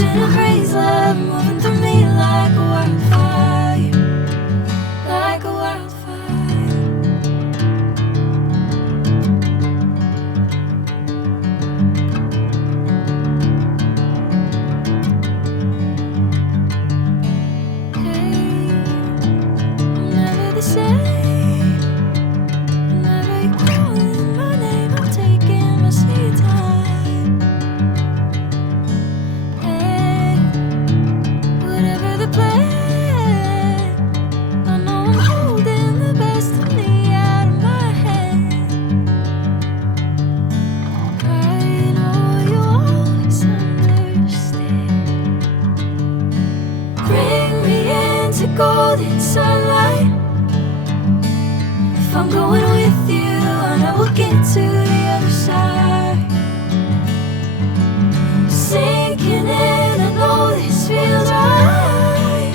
Catching a crazy love moving through me like a wildfire, like a wildfire. Hey, I'm never the same. Whenever you're calling my name, I'm taking my sweet time. Hey, whatever the plan, I know I'm holding the best of me out of my hand. I know you always understand. Bring me into golden sunlight. If I'm going with you, I know we'll get to the other side. Sinking in, I know this feels right.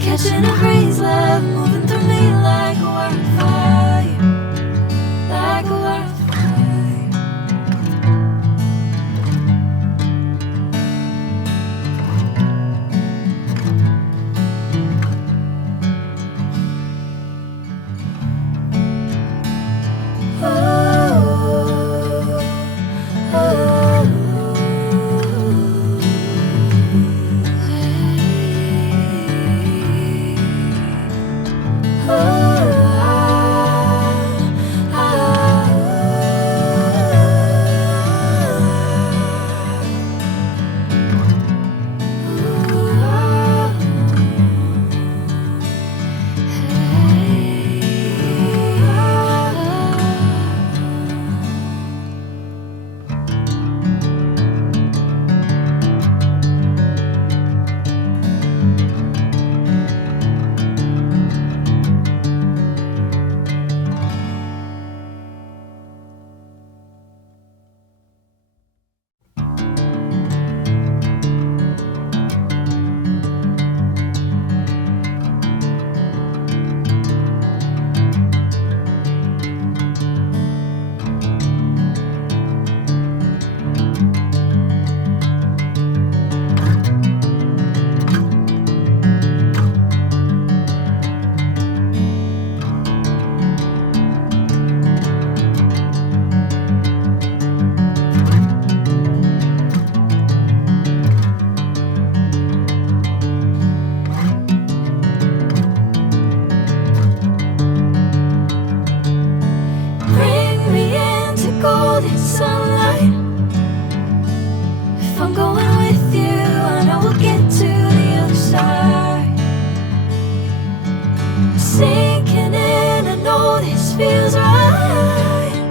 Catching a crazy love moving through me like a wildfire, like a wildfire. Bring me into golden sunlight. If I'm going with you, I know we'll get to the other side. Sinking in, I know this feels right.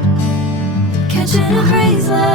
Catching a crazy love